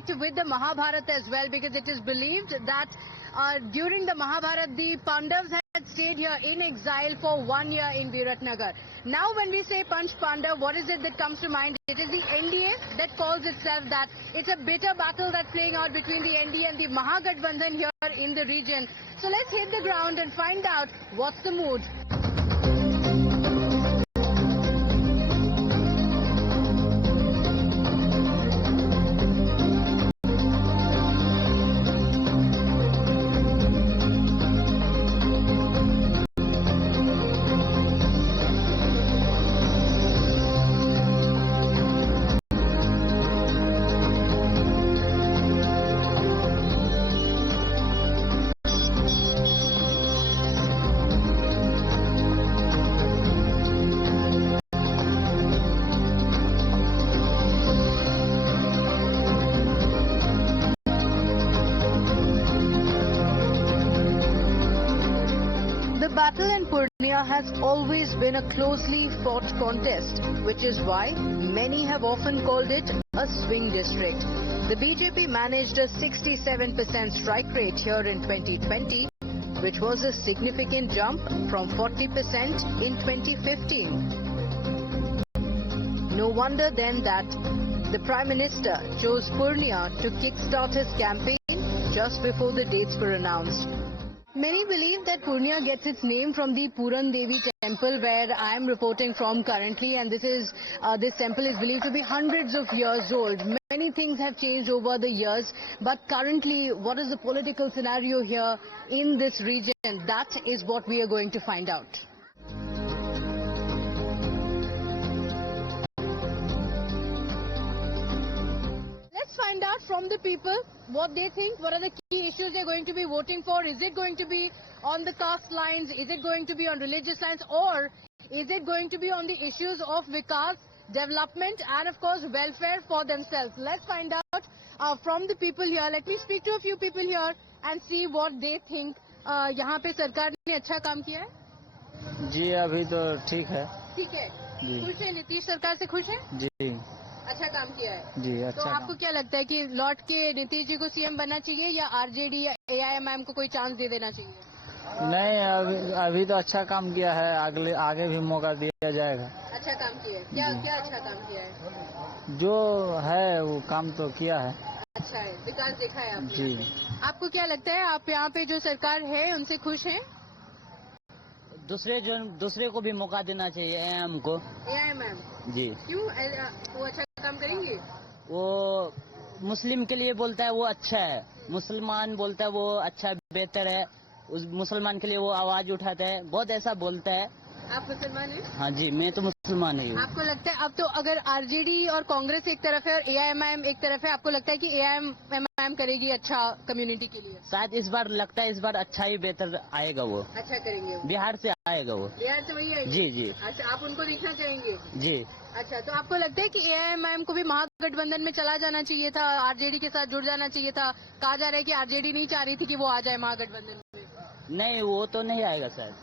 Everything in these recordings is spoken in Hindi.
connect with the Mahabharata as well, because it is believed that during the Mahabharata, the Pandavas had stayed here in exile for 1 year in Viratnagar. Now when we say Panch Pandav, what is it that comes to mind? It is the NDA that calls itself that. It's a bitter battle that's playing out between the NDA and the Mahagathbandhan here in the region. So let's hit the ground and find out what's the mood. The battle in Purnia has always been a closely fought contest, which is why many have often called it a swing district. The BJP managed a 67% strike rate here in 2020, which was a significant jump from 40% in 2015. No wonder then that the Prime Minister chose Purnia to kickstart his campaign just before the dates were announced. Many believe that Purnia gets its name from the Puran Devi temple where I am reporting from currently, and this temple is believed to be hundreds of years old. Many things have changed over the years, but currently what is the political scenario here in this region? That is what we are going to find out. Let's find out from the people what they think, what are the key issues they're going to be voting for. Is it going to be on the caste lines? Is it going to be on religious lines? Or is it going to be on the issues of Vikas, development and of course welfare for themselves? Let's find out from the people here. Let me speak to a few people here and see what they think. यहाँ पे सरकार ने अच्छा काम किया है? जी अभी तो ठीक है। ठीक है। जी। खुश है? नीतीश सरकार से खुश है? जी। अच्छा काम किया है जी। अच्छा। तो आपको क्या लगता है कि लौट के नीतीश जी को सीएम बनना चाहिए या आरजेडी या एआईएमआईएम को कोई चांस दे देना चाहिए? नहीं अभी तो अच्छा काम किया है, आगे भी मौका दिया जाएगा। अच्छा काम किया है। क्या अच्छा काम किया है? जो है वो काम तो किया है। अच्छा है, विकास देखा है आपने? जी। आपको क्या लगता है, आप यहाँ पे जो सरकार है उनसे खुश हैं? दूसरे को भी मौका देना चाहिए, एआईएम को। एआईएमआईएम जी। क्यों? वो अच्छा काम करेंगे? वो मुस्लिम के लिए बोलता है वो अच्छा है, मुसलमान बोलता है वो अच्छा बेहतर है, उस मुसलमान के लिए वो आवाज उठाता है, बहुत ऐसा बोलता है। आप मुसलमान हैं? हाँ जी, मैं तो मुसलमान ही हूँ। आपको लगता है अब तो अगर आरजेडी और कांग्रेस एक तरफ है और एआईएमआईएम एक तरफ है, आपको लगता है कि एआईएमआईएम करेगी अच्छा कम्युनिटी के लिए? शायद इस बार लगता है इस बार अच्छा ही बेहतर आएगा, वो अच्छा करेंगे। बिहार से आएगा वो। बिहार से वही आएगी? जी जी। अच्छा, आप उनको देखना चाहेंगे? जी। अच्छा, तो आपको लगता है कि एआईएमआईएम को भी महागठबंधन में चला जाना चाहिए था, आरजेडी के साथ जुड़ जाना चाहिए था? कहा जा रहा है कि आरजेडी नहीं चाह रही थी कि वो आ जाए महागठबंधन में। नहीं, वो तो नहीं आएगा शायद।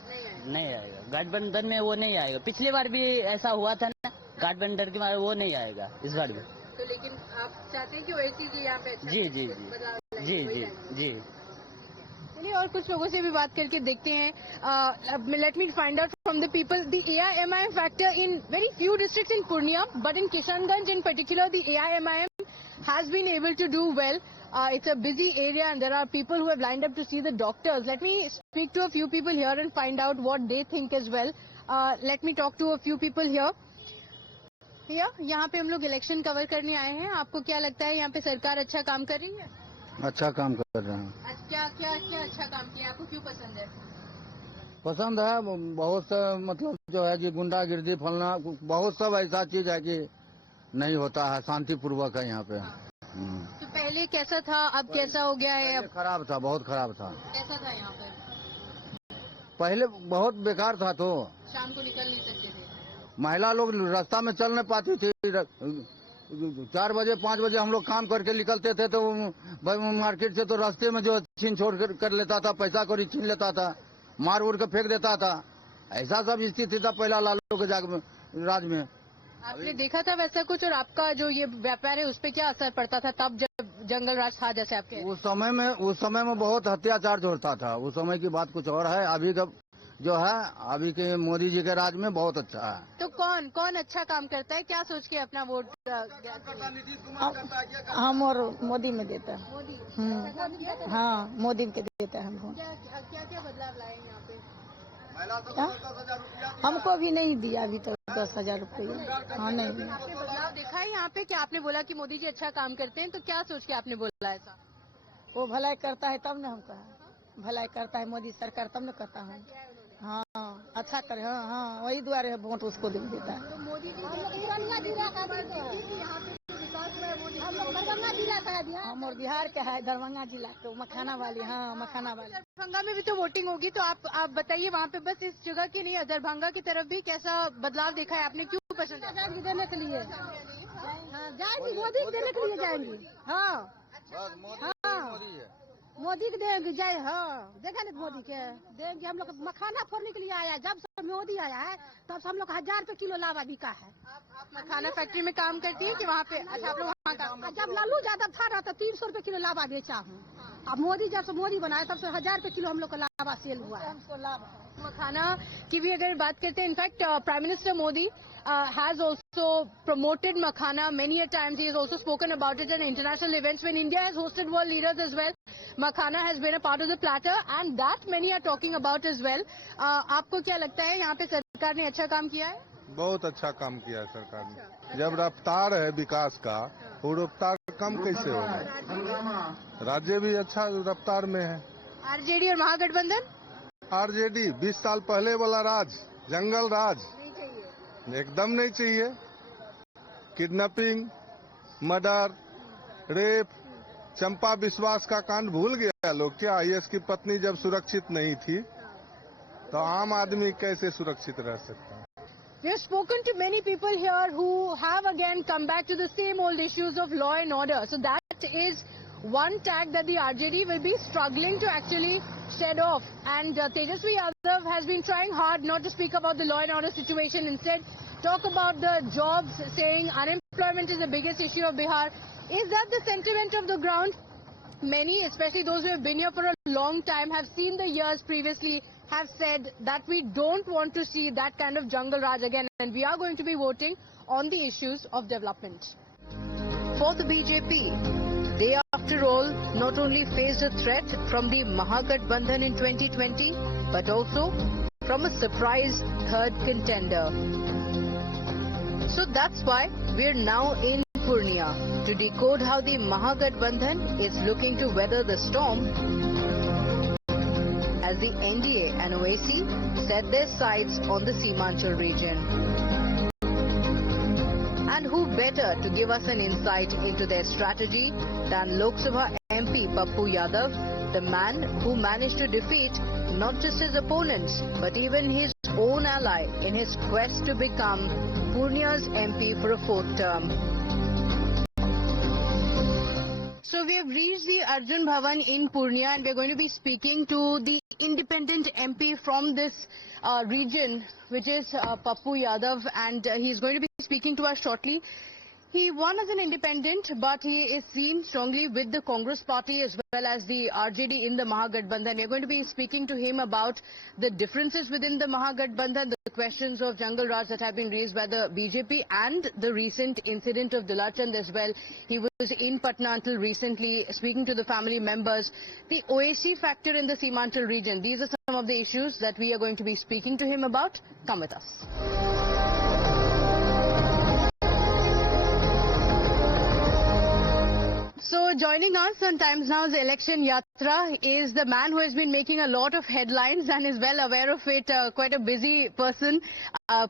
नहीं आएगा गठबंधन में, वो नहीं आएगा। पिछली बार भी ऐसा हुआ था ना, गठबंधन के बारे वो नहीं आएगा इस बार भी। तो लेकिन आप चाहते हैं कि ओवैसी जी यहाँ पे अच्छा जी जी जी जी जी। चलिए और कुछ लोगों से भी बात करके देखते हैं। Let me find out from the people the AIMIM factor in very few districts in Purnia, but in Kishanganj in particular the AIMIM has been able to do well. It's a busy area and there are people who have lined up to see the doctors. Let me speak to a few people here and find out what they think as well. Let me talk to a few people here. यहाँ पे हम लोग इलेक्शन कवर करने आए हैं। आपको क्या लगता है यहाँ पे सरकार अच्छा काम कर रही है? अच्छा काम कर रहे हैं। क्या अच्छा काम किया? आपको क्यों पसंद है? पसंद है बहुत, मतलब जो है कि गुंडागिर्दी फलना बहुत सब ऐसा चीज है कि नहीं होता है, शांतिपूर्वक है यहाँ पे। तो पहले कैसा था, अब कैसा हो गया है? अब खराब था, बहुत खराब था। कैसा था यहाँ पे? पहले बहुत बेकार था, तो शाम को निकल नहीं सकते थे, महिला लोग रास्ता में चल नहीं पाती थी। 4 बजे 5 बजे हम लोग काम करके निकलते थे तो मार्केट से तो रास्ते में जो छीन छोड़ कर लेता था, पैसा कौड़ी छीन लेता था, मार उड़ के फेंक देता था। ऐसा सब स्थिति था पहला लालू के राज में। आपने देखा था वैसा कुछ? और आपका जो ये व्यापार है उस पर क्या असर पड़ता था तब जब जंगल राज था, जैसे आपके? उस समय में बहुत अत्याचार होता था। उस समय की बात कुछ और है। अभी का जो है, अभी के मोदी जी के राज में बहुत अच्छा है। तो कौन अच्छा काम करता है, क्या सोच के अपना वोट हम और मोदी में देता है। मोदी? हाँ, मोदी के देता है हमको। क्या क्या बदलाव लाए यहाँ पे? हमको भी नहीं दिया अभी तक 10,000 रुपये। हाँ, नहीं दिया। आपने बदलाव देखा है यहाँ पे? क्या आपने बोला कि मोदी जी अच्छा काम करते हैं, तो क्या सोच के आपने बोला ऐसा? वो भलाई करता है तब न हम कहा, भलाई करता है मोदी सरकार तब न कहता है। हाँ, अच्छा करे। हाँ, वही द्वारे वोट उसको दे देता है। तो मोदी जी हम और बिहार के है, दरभंगा जिला के मखाना वाली। हाँ, मखाना वाली। दरभंगा में भी तो वोटिंग होगी, तो आप बताइए वहाँ पे, बस इस जगह की नहीं, दरभंगा की तरफ भी कैसा बदलाव देखा है आपने? क्यों पसंद है? जाएंगे देने के लिए। हाँ, जाएंगे मोदी को देने के लिए जाएंगे। हाँ, मोदी को देंगे जाए। हाँ, देखा नहीं मोदी के देंगे। हम लोग मखाना फोड़ने के लिए आया है। जब से मोदी आया है तब से हम लोग 1000 रुपए किलो लावा बिका है। आप मखाना फैक्ट्री में काम करती है कि वहाँ पे? अच्छा, आप लोग वहाँ काम? जब लालू यादव था तो 300 रुपए किलो लावा बेचा हूँ। अब मोदी जब से मोदी बनाया तब से 1000 रुपए किलो हम लोग का लावा सेल हुआ है। मखाना की भी अगर बात करते हैं, in fact prime minister Modi has also promoted makhana many a times. He has also spoken about it in international events when India has hosted world leaders as well. Makhana has been a part of the platter and that many are talking about as well. आपको क्या लगता है यहाँ पे सरकार ने अच्छा काम किया है? बहुत अच्छा काम किया है सरकार ने। जब रफ्तार है विकास का, वो रफ्तार कम कैसे होगा? राज्य भी अच्छा रफ्तार में है। आरजेडी और महागठबंधन? आरजेडी 20 साल पहले वाला राज, जंगल राज एकदम नहीं चाहिए। किडनैपिंग, मर्डर, रेप, चंपा विश्वास का कांड भूल गया लोग क्या? आईएएस की पत्नी जब सुरक्षित नहीं थी तो आम आदमी कैसे सुरक्षित रह सकता है? We have spoken to many people here who have again come back to the same old issues of law and order. So that is one tag that the RJD will be struggling to actually shed off. And Tejasvi Yadav has been trying hard not to speak about the law and order situation. Instead, talk about the jobs, saying unemployment is the biggest issue of Bihar. Is that the sentiment of the ground? Many, especially those who have been here for a long time, have seen the years previously, have said that we don't want to see that kind of jungle raj again, and we are going to be voting on the issues of development. For the BJP, they after all not only faced a threat from the Mahagathbandhan in 2020, but also from a surprise third contender. So that's why we're now in Purnia to decode how the Mahagathbandhan is looking to weather the storm as the NDA and OAC set their sights on the Seemanchal region. And who better to give us an insight into their strategy than Lok Sabha MP Pappu Yadav, the man who managed to defeat not just his opponents but even his own ally in his quest to become Purnia's MP for a fourth term. So we have reached the Arjun Bhavan in Purnia and we are going to be speaking to the independent MP from this region, which is Pappu Yadav, and he is going to be speaking to us shortly. He won as an independent, but he is seen strongly with the Congress party as well as the RJD in the Mahagathbandhan. We are going to be speaking to him about the differences within the Mahagathbandhan, the questions of Jungle Raj that have been raised by the BJP and the recent incident of Dulachand as well. He was in Patna until recently, speaking to the family members. The OAC factor in the Seemanchal region. These are some of the issues that we are going to be speaking to him about. Come with us. So joining us on Times Now's Election Yatra is the man who has been making a lot of headlines and is well aware of it, quite a busy person,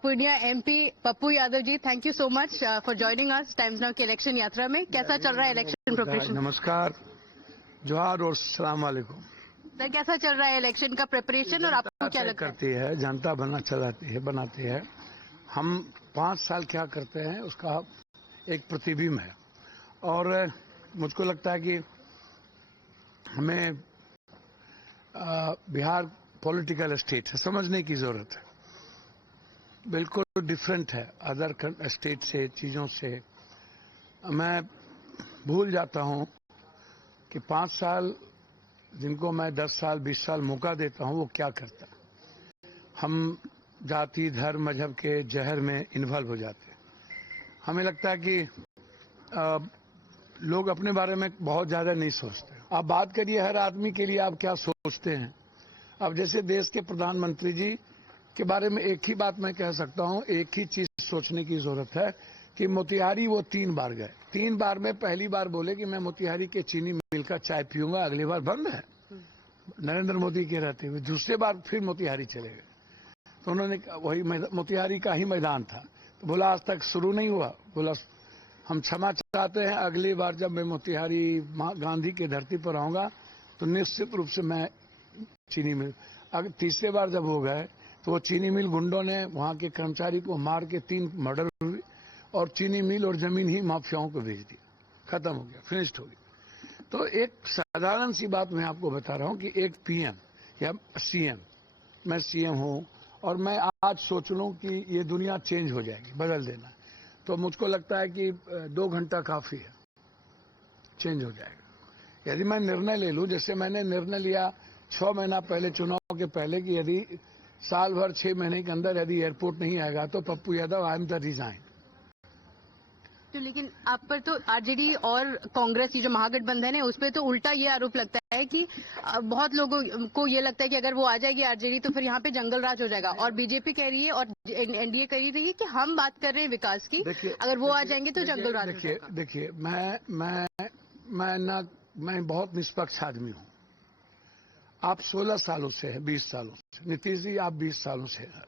Purnia MP Pappu Yadav ji. Thank you so much for joining us Times Now के Election Yatra में. कैसा चल रहा है election preparation? नमस्कार, जोहार और सलाम वालेकुम। सर, कैसा चल रहा है इलेक्शन का प्रिपरेशन और आपको क्या लगता है? करती है जनता बनाती है। हम 5 साल क्या करते हैं उसका एक प्रतिबिंब है और मुझको लगता है कि हमें बिहार पॉलिटिकल स्टेट है, समझने की जरूरत है। बिल्कुल डिफरेंट है अदर स्टेट से, चीज़ों से। मैं भूल जाता हूँ कि 5 साल जिनको मैं 10 साल 20 साल मौका देता हूं वो क्या करता। हम जाति धर्म मजहब के जहर में इन्वॉल्व हो जाते हैं। हमें लगता है कि लोग अपने बारे में बहुत ज्यादा नहीं सोचते। आप बात करिए हर आदमी के लिए आप क्या सोचते हैं। अब जैसे देश के प्रधानमंत्री जी के बारे में एक ही बात मैं कह सकता हूं, एक ही चीज सोचने की जरूरत है कि मोतिहारी वो 3 बार गए। 3 बार में पहली बार बोले कि मैं मोतिहारी के चीनी मिल का चाय पीऊंगा, अगली बार बंद है नरेंद्र मोदी के रहते हुए। दूसरे बार फिर मोतिहारी चले गए तो उन्होंने वही मोतिहारी का ही मैदान था तो बोला आज तक शुरू नहीं हुआ। बोला हम क्षमा चाहते हैं, अगली बार जब मैं मोतिहारी गांधी की धरती पर आऊंगा तो निश्चित रूप से मैं चीनी मिल। अगर तीसरे बार जब हो गए तो वो चीनी मिल गुंडों ने वहां के कर्मचारी को मार के 3 मर्डर हुए और चीनी मिल और जमीन ही माफियाओं को भेज दिया, खत्म हो गया, फिनिश्ड हो गया। तो एक साधारण सी बात मैं आपको बता रहा हूं कि एक पीएम या सीएम, मैं सीएम हूं और मैं आज सोच लूं कि ये दुनिया चेंज हो जाएगी, बदल देना, तो मुझको लगता है कि 2 घंटा काफी है, चेंज हो जाएगा। यदि मैं निर्णय ले लूं, जैसे मैंने निर्णय लिया 6 महीना पहले चुनाव के पहले कि यदि साल भर 6 महीने के अंदर यदि एयरपोर्ट नहीं आएगा तो Pappu Yadav I am the resign. तो लेकिन आप पर तो आरजेडी और कांग्रेस की जो महागठबंधन है उस पर तो उल्टा ये आरोप लगता है कि बहुत लोगों को ये लगता है कि अगर वो आ जाएगी आरजेडी तो फिर यहाँ पे जंगल राज हो जाएगा। और बीजेपी कह रही है और एनडीए कह रही है कि हम बात कर रहे हैं विकास की, अगर वो आ जाएंगे तो जंगल राज हो जाएगा। देखिए मैं बहुत निष्पक्ष आदमी हूँ। आप 16 सालों से है, 20 सालों से, नीतीश जी आप 20 सालों से हैं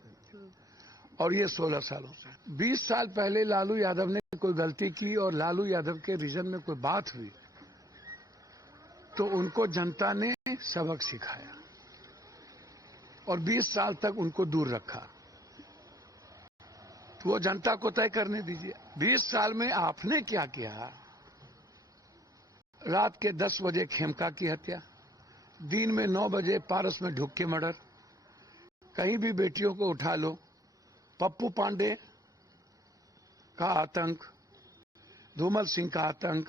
और ये 16 सालों से। 20 साल पहले लालू यादव ने कोई गलती की और लालू यादव के रीजन में कोई बात हुई तो उनको जनता ने सबक सिखाया और 20 साल तक उनको दूर रखा। तो वो जनता को तय करने दीजिए। 20 साल में आपने क्या किया? रात के 10 बजे खेमका की हत्या, दिन में 9 बजे पारस में ढुक के मर्डर, कहीं भी बेटियों को उठा लो, पप्पू पांडे का आतंक, धूमल सिंह का आतंक,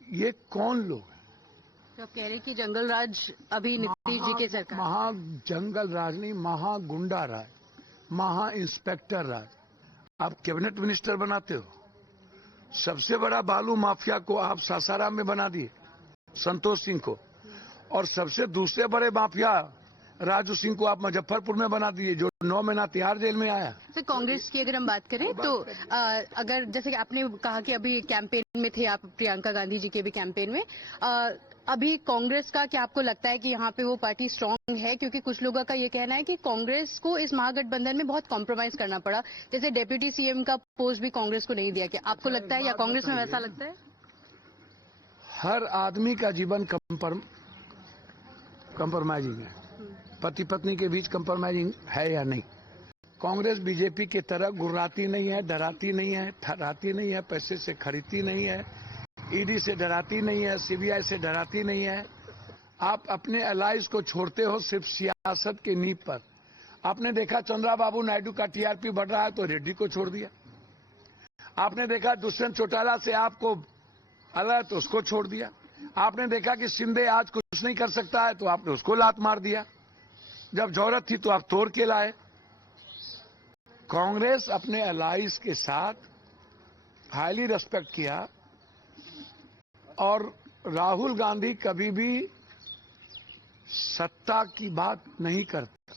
ये कौन लोग हैं? तो कह रहे कि जंगल राज अभी नीतीश जी के सरकार, महा जंगल राज नहीं, महा गुंडा राज, महा इंस्पेक्टर राज। आप कैबिनेट मिनिस्टर बनाते हो, सबसे बड़ा बालू माफिया को आप सासाराम में बना दिए, संतोष सिंह को, और सबसे दूसरे बड़े माफिया राजू सिंह को आप मुजफ्फरपुर में बना दिए जो 9 महीना तिहाड़ जेल में आया। फिर कांग्रेस की अगर हम बात करें तो अगर जैसे कि आपने कहा कि अभी कैंपेन में थे आप, प्रियंका गांधी जी के भी कैंपेन में, अभी कांग्रेस का क्या आपको लगता है कि यहाँ पे वो पार्टी स्ट्रांग है? क्योंकि कुछ लोगों का ये कहना है कि कांग्रेस को इस महागठबंधन में बहुत कॉम्प्रोमाइज करना पड़ा, जैसे डेप्यूटी सीएम का पोस्ट भी कांग्रेस को नहीं दिया। क्या आपको लगता है या कांग्रेस में वैसा लगता है? हर आदमी का जीवन कंप्रोमाइजिंग है, पति पत्नी के बीच कंप्रोमाइजिंग है या नहीं? कांग्रेस बीजेपी की तरह गुर्राती नहीं है, डराती नहीं है, ठहराती नहीं है, पैसे से खरीदती नहीं है, ईडी से डराती नहीं है, सीबीआई से डराती नहीं है। आप अपने अलाइज को छोड़ते हो सिर्फ सियासत के नींव पर। आपने देखा चंद्राबाबू नायडू का टीआरपी बढ़ रहा है तो रेड्डी को छोड़ दिया। आपने देखा दुष्यंत चौटाला से आपको अलग तो उसको छोड़ दिया। आपने देखा कि शिंदे आज कुछ नहीं कर सकता है तो आपने उसको लात मार दिया। जब जरूरत थी तो आप तोड़ के लाए। कांग्रेस अपने अलाइज के साथ हाईली रेस्पेक्ट किया और राहुल गांधी कभी भी सत्ता की बात नहीं करता,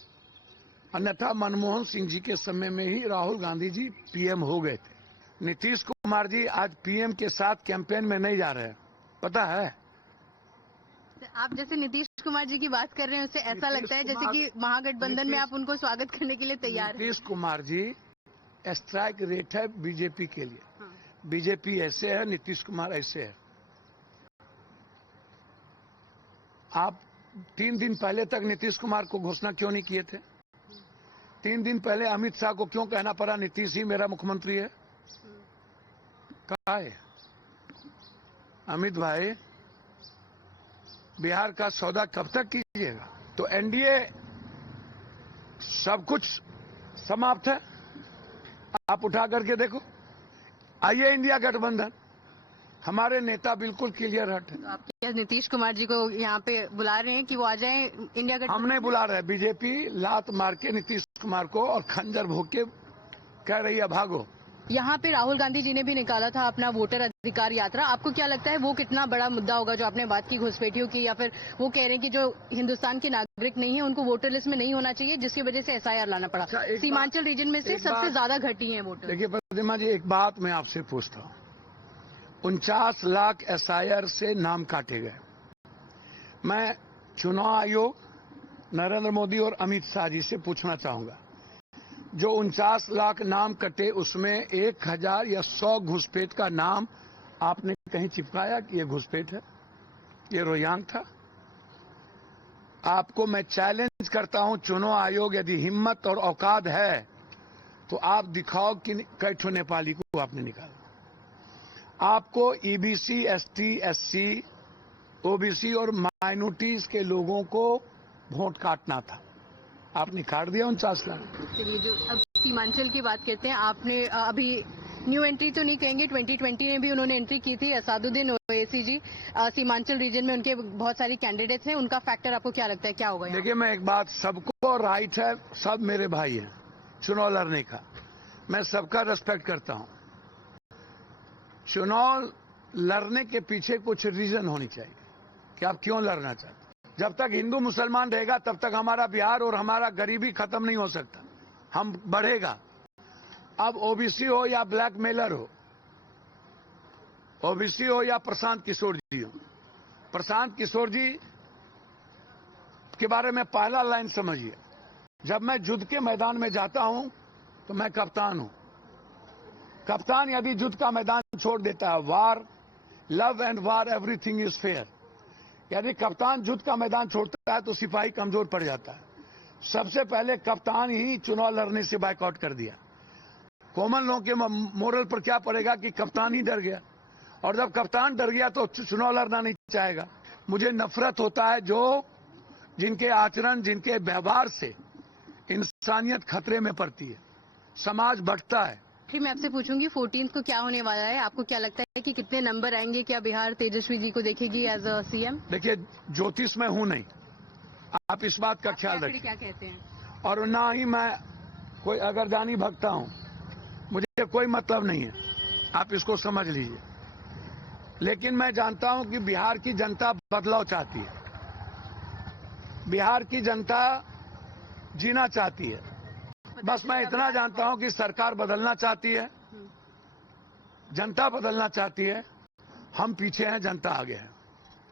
अन्यथा मनमोहन सिंह जी के समय में ही राहुल गांधी जी पीएम हो गए थे। नीतीश कुमार जी आज पीएम के साथ कैंपेन में नहीं जा रहे हैं, पता है? आप जैसे नीतीश कुमार जी की बात कर रहे हैं उससे ऐसा लगता है जैसे कि महागठबंधन में आप उनको स्वागत करने के लिए तैयार हैं। नीतीश कुमार जी स्ट्राइक रेट है बीजेपी के लिए। बीजेपी ऐसे है, नीतीश कुमार ऐसे है। आप 3 दिन पहले तक नीतीश कुमार को घोषणा क्यों नहीं किए थे? 3 दिन पहले अमित शाह को क्यों कहना पड़ा नीतीश ही मेरा मुख्यमंत्री है? कहा है अमित भाई, बिहार का सौदा कब तक कीजिएगा? तो एनडीए सब कुछ समाप्त है, आप उठा करके देखो। आइए इंडिया गठबंधन, हमारे नेता बिल्कुल क्लियर हट है। आप क्या नीतीश कुमार जी को यहाँ पे बुला रहे हैं कि वो आ जाएं इंडिया गठबंधन? हम नहीं बुला रहे। बीजेपी लात मार के नीतीश कुमार को और खंजर भोग के कह रही है भागो। यहाँ पे राहुल गांधी जी ने भी निकाला था अपना वोटर अधिकार यात्रा। आपको क्या लगता है वो कितना बड़ा मुद्दा होगा जो आपने बात की घुसपैठियों की, या फिर वो कह रहे हैं कि जो हिंदुस्तान के नागरिक नहीं है उनको वोटर लिस्ट में नहीं होना चाहिए जिसकी वजह से एसआईआर लाना पड़ा? सीमांचल रीजन में से सबसे ज्यादा घटी है वोटर। देखिए प्रतिमा जी, एक बात मैं आपसे पूछता हूँ। 49 लाख एसआईआर से नाम काटे गए। मैं चुनाव आयोग, नरेंद्र मोदी और अमित शाह जी से पूछना चाहूंगा, जो 49 लाख नाम कटे उसमें 1000 या 100 घुसपैठ का नाम आपने कहीं चिपकाया कि ये घुसपैठ है, ये रोयांग था? आपको मैं चैलेंज करता हूं, चुनाव आयोग यदि हिम्मत और औकात है तो आप दिखाओ कि कैठो नेपाली को आपने निकाला। आपको ईबीसी, एसटी, एससी, ओबीसी और माइनॉरिटीज के लोगों को वोट काटना था, आपने काट दिया 49 लाख। चलिए, जो अब सीमांचल की बात करते हैं, आपने अभी न्यू एंट्री तो नहीं कहेंगे, 2020 में भी उन्होंने एंट्री की थी। असादुद्दीन ओवैसी जी सीमांचल रीजन में उनके बहुत सारी कैंडिडेट्स हैं, उनका फैक्टर आपको क्या लगता है क्या होगा? देखिए, मैं एक बात, सबको राइट है, सब मेरे भाई हैं चुनाव लड़ने का, मैं सबका रेस्पेक्ट करता हूं। चुनाव लड़ने के पीछे कुछ रीजन होनी चाहिए कि आप क्यों लड़ना चाहते। जब तक हिंदू मुसलमान रहेगा तब तक हमारा बिहार और हमारा गरीबी खत्म नहीं हो सकता, हम बढ़ेगा। अब ओबीसी हो या ब्लैकमेलर हो, ओबीसी हो या प्रशांत किशोर जी हो, प्रशांत किशोर जी के बारे में पहला लाइन समझिए, जब मैं युद्ध के मैदान में जाता हूं तो मैं कप्तान हूं। कप्तान यदि युद्ध का मैदान छोड़ देता है, war, love and war everything is fair, यदि कप्तान युद्ध का मैदान छोड़ता है तो सिपाही कमजोर पड़ जाता है। सबसे पहले कप्तान ही चुनाव लड़ने से बायकॉट कर दिया। कॉमन लोगों के मोरल पर क्या पड़ेगा कि कप्तान ही डर गया, और जब कप्तान डर गया तो चुनाव लड़ना नहीं चाहेगा। मुझे नफरत होता है जो जिनके आचरण, जिनके व्यवहार से इंसानियत खतरे में पड़ती है, समाज बढ़ता है। फिर मैं आपसे पूछूंगी 14 को क्या होने वाला है, आपको क्या लगता है कि कितने नंबर आएंगे? क्या बिहार तेजस्वी जी को देखेगी एज अ सीएम? देखिए, ज्योतिष में हूं नहीं, आप इस बात का ख्याल रखिए। क्या कहते हैं? और ना ही मैं कोई अगरदानी भगता हूं, मुझे कोई मतलब नहीं है, आप इसको समझ लीजिए। लेकिन मैं जानता हूं कि बिहार की जनता बदलाव चाहती है, बिहार की जनता जीना चाहती है। बस मैं इतना जानता हूं कि सरकार बदलना चाहती है, जनता बदलना चाहती है, हम पीछे हैं, जनता आगे है।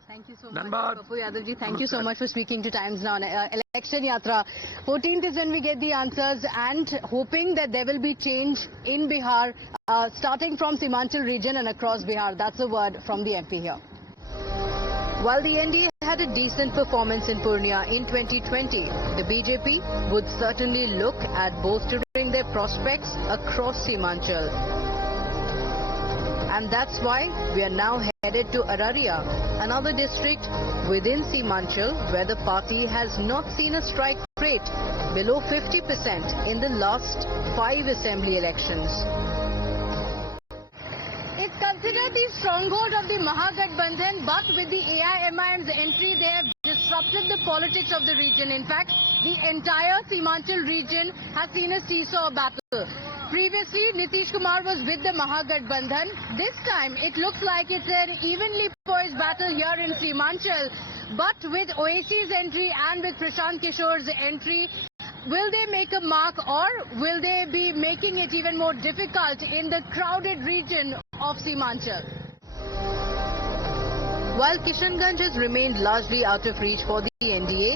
Thank you so much, धन्यवाद। Pappu Yadav ji. Thank you so much for speaking to Times Now. Election Yatra. 14th is when we get the answers, and hoping that there will be change in Bihar, starting from Simanchal region and across Bihar. That's the word from the MP here. While the NDA had a decent performance in Purnia in 2020, the BJP would certainly look at bolstering their prospects across Simanchal. And that's why we are now headed to Araria, another district within Simanchal where the party has not seen a strike rate below 50% in the last 5 assembly elections. It's considered the stronghold of the Mahagathbandhan, but with the AIMIM's entry, they have disrupted the politics of the region. In fact, the entire Simanchal region has seen a seesaw battle. Previously, Nitish Kumar was with the Mahagathbandhan. This time, it looks like it's an evenly poised battle here in Simanchal. But with Oaisi's entry and with Prashant Kishor's entry, will they make a mark, or will they be making it even more difficult in the crowded region of Simanchal? While Kishanganj has remained largely out of reach for the NDA,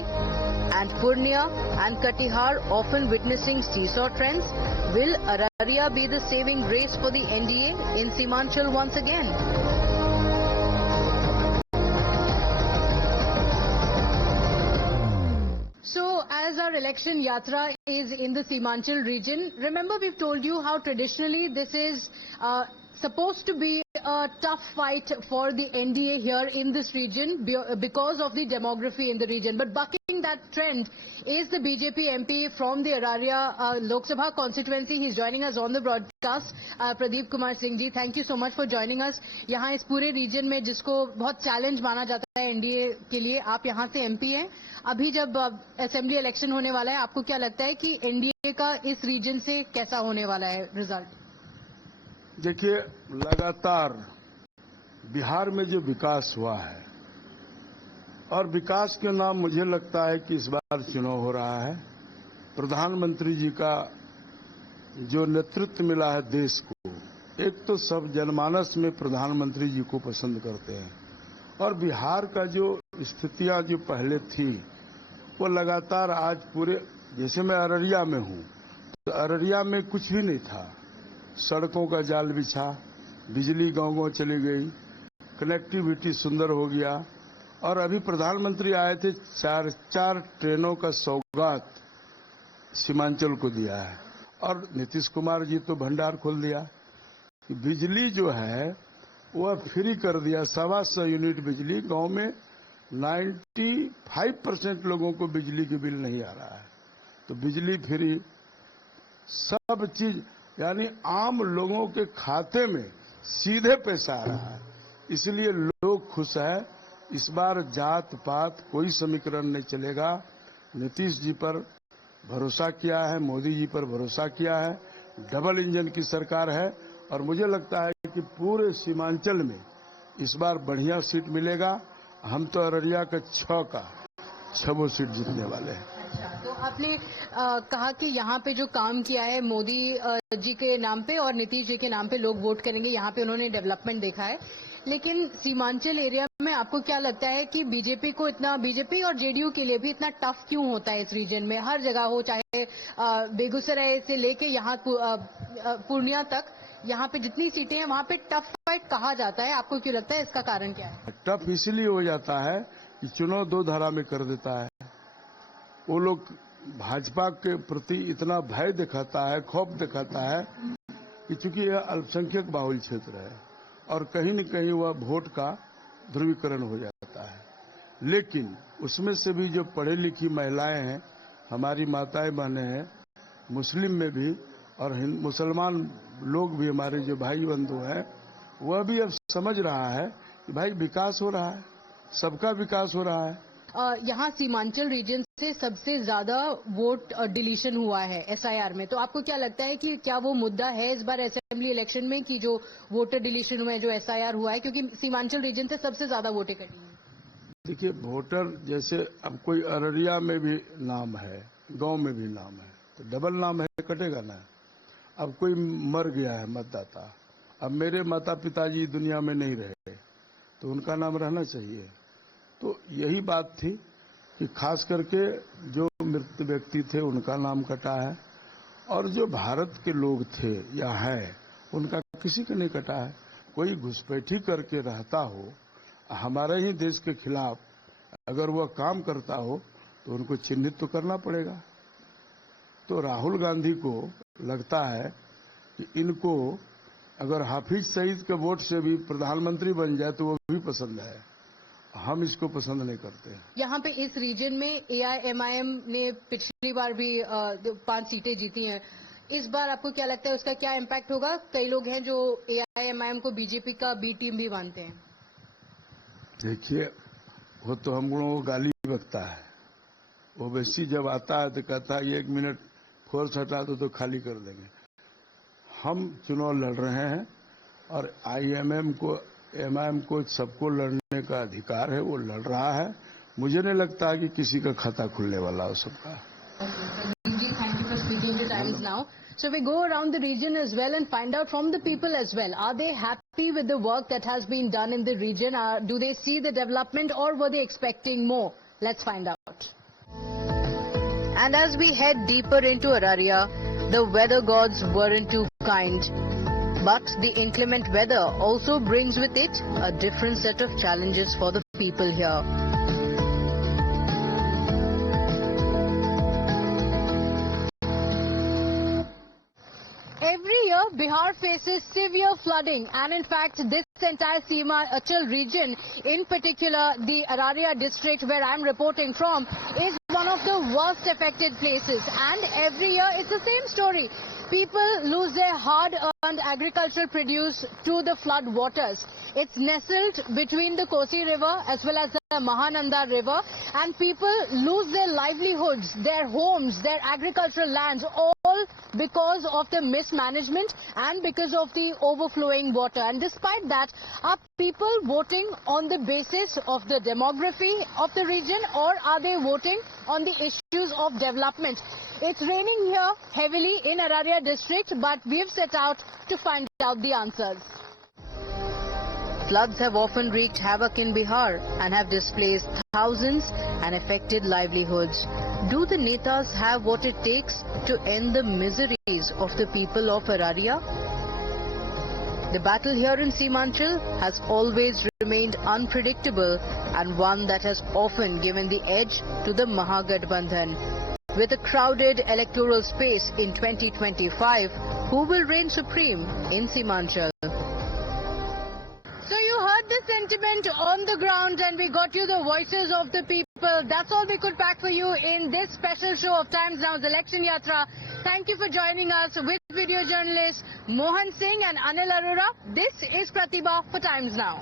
and Purnia and Katihar often witnessing seesaw trends, will Araria be the saving grace for the NDA in Simanchal once again? So, as our election yatra is in the Simanchal region, remember we've told you how traditionally this is supposed to be a tough fight for the NDA here in this region because of the demography in the region. But bucking that trend is the BJP MP from the Araria Lok Sabha constituency. He's joining us on the broadcast. Pradeep Kumar Singh ji, thank you so much for joining us. यहाँ इस पूरे रीजन में जिसको बहुत चैलेंज माना जाता है एनडीए के लिए, आप यहाँ से एमपी हैं. अभी जब असेंबली इलेक्शन होने वाला है, आपको क्या लगता है कि एनडीए का इस रीजन से कैसा होने वाला है रिजल्ट? देखिए, लगातार बिहार में जो विकास हुआ है और विकास के नाम मुझे लगता है कि इस बार चुनाव हो रहा है. प्रधानमंत्री जी का जो नेतृत्व मिला है देश को, एक तो सब जनमानस में प्रधानमंत्री जी को पसंद करते हैं और बिहार का जो स्थितियां जो पहले थी वो लगातार आज पूरे, जैसे मैं अररिया में हूं तो अररिया में कुछ भी नहीं था. सड़कों का जाल बिछा, बिजली गांव-गांव चली गई, कनेक्टिविटी सुंदर हो गया और अभी प्रधानमंत्री आए थे, चार ट्रेनों का सौगात सीमांचल को दिया है. और नीतीश कुमार जी तो भंडार खोल दिया. बिजली जो है वह फ्री कर दिया. 125 यूनिट बिजली गांव में 95% लोगों को बिजली की बिल नहीं आ रहा है. तो बिजली फ्री, सब चीज यानी आम लोगों के खाते में सीधे पैसा आ रहा है. इसलिए लोग खुश है. इस बार जात पात कोई समीकरण नहीं चलेगा. नीतीश जी पर भरोसा किया है, मोदी जी पर भरोसा किया है. डबल इंजन की सरकार है और मुझे लगता है कि पूरे सीमांचल में इस बार बढ़िया सीट मिलेगा. हम तो अररिया का 6 सीट जीतने वाले हैं. अच्छा, तो आपने कहा कि यहाँ पे जो काम किया है मोदी जी के नाम पे और नीतीश जी के नाम पे लोग वोट करेंगे. यहाँ पे उन्होंने डेवलपमेंट देखा है. लेकिन सीमांचल एरिया में आपको क्या लगता है कि बीजेपी और जेडीयू के लिए भी इतना टफ क्यों होता है इस रीजन में? हर जगह हो, चाहे बेगूसराय से लेके यहाँ पूर्णिया तक, यहाँ पे जितनी सीटें हैं वहाँ पे टफ फाइट कहा जाता है. आपको क्यों लगता है, इसका कारण क्या है? टफ इसलिए हो जाता है कि चुनाव 2 धारा में कर देता है. वो लोग भाजपा के प्रति इतना भय दिखाता है, खौफ दिखाता है कि चूंकि यह अल्पसंख्यक बाहुल क्षेत्र है और कहीं न कहीं वह वोट का ध्रुवीकरण हो जाता है. लेकिन उसमें से भी जो पढ़ी लिखी महिलाएं हैं, हमारी माताएं बहनें हैं, मुस्लिम में भी और मुसलमान लोग भी, हमारे जो भाई बंधु हैं, वह भी अब समझ रहा है कि भाई विकास हो रहा है, सबका विकास हो रहा है. यहाँ सीमांचल रीजन से सबसे ज्यादा वोट डिलीशन हुआ है एसआईआर में. तो आपको क्या लगता है कि क्या वो मुद्दा है इस बार असेंबली इलेक्शन में कि जो वोटर डिलीशन हुआ है, जो एसआईआर हुआ है, क्योंकि सीमांचल रीजन से सबसे ज्यादा वोटें कटी हैं? देखिए, वोटर जैसे अब कोई अररिया में भी नाम है, गांव में भी नाम है, तो डबल नाम है, कटेगा ना. अब कोई मर गया है मतदाता, अब मेरे माता पिताजी दुनिया में नहीं रहे तो उनका नाम रहना चाहिए. तो यही बात थी कि खास करके जो मृत व्यक्ति थे उनका नाम कटा है और जो भारत के लोग थे या है उनका किसी का नहीं कटा है. कोई घुसपैठी करके रहता हो, हमारे ही देश के खिलाफ अगर वह काम करता हो तो उनको चिन्हित तो करना पड़ेगा. तो राहुल गांधी को लगता है कि इनको अगर हाफिज सईद के वोट से भी प्रधानमंत्री बन जाए तो वो भी पसंद है. हम इसको पसंद नहीं करते. यहाँ पे इस रीजन में एआईएमआईएम ने पिछली बार भी 5 सीटें जीती हैं. इस बार आपको क्या लगता है उसका क्या इम्पैक्ट होगा? कई लोग हैं जो एआईएमआईएम को बीजेपी का बी टीम भी मानते हैं. देखिए, वो तो हम लोगों को गाली बकता है. वो वैसी जब आता है तो कहता है 1 मिनट फोर्स हटा दो तो खाली कर देंगे. हम चुनाव लड़ रहे हैं और एमआईएम को सबको लड़ने का अधिकार है, वो लड़ रहा है. मुझे नहीं लगता कि किसी का खाता खुलने वाला हो सबका. Thank you for speaking to Times Now. So we go around the region as well and find out from the people as well. Are they happy with the work that has been done in the region? Do they see the development or were they expecting more? Let's find out. And as we head deeper into Araria, the weather gods weren't too kind. But the inclement weather also brings with it a different set of challenges for the people here. Every year, Bihar faces severe flooding, and in fact, this entire Seemachal region, in particular the Araria district where I'm reporting from, is one of the worst affected places. And every year it's the same story. People lose their hard-earned agricultural produce to the flood waters. It's nestled between the Kosi River as well as the Mahananda River, and people lose their livelihoods, their homes, their agricultural lands, all because of the mismanagement and because of the overflowing water. And despite that, are people voting on the basis of the demography of the region, or are they voting on the issues of development? It's raining here heavily in Araria district, but we've set out to find out the answers. Floods have often wreaked havoc in Bihar and have displaced thousands and affected livelihoods. Do the Netas have what it takes to end the miseries of the people of Araria? The battle here in Seemachal has always remained unpredictable and one that has often given the edge to the Mahagathbandhan. With a crowded electoral space in 2025, who will reign supreme in Seemachal? So you heard the sentiment on the ground and we got you the voices of the people. That's all we could pack for you in this special show of Times Now's Election Yatra. Thank you for joining us with video journalists Mohan Singh and Anil Arora. This is Pratibha for Times Now.